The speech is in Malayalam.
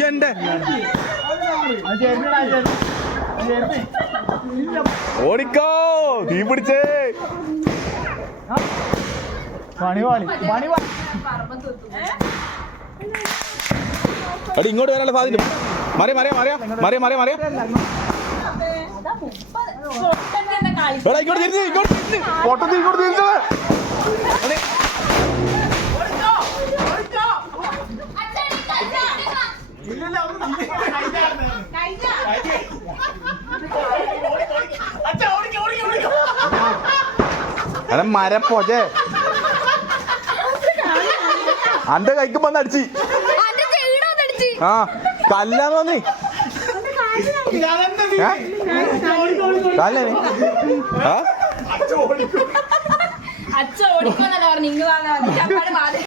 എന്റെ ഓടിക്കോ തീ പിടിച്ചേ അടി ഇങ്ങോട്ട് വരാനുള്ള സാധ്യത മറിയ മറിയ മറിയ മറിയ മറിയ മറിയ ഇങ്ങോട്ട് തിരിഞ്ഞ് ഇങ്ങോട്ട് തിരിഞ്ഞ് പൊട്ടത്തിൽ ഇങ്ങോട്ട് തിരിഞ്ഞത് അതെ മരപ്പോച്ചേ അന്റെ കൈക്ക് വന്ന് അടിച്ച് ആ കല്ലാന്ന് തോന്നി അച്ഛ ഓടിക്കോന്നല്ല പറഞ്ഞു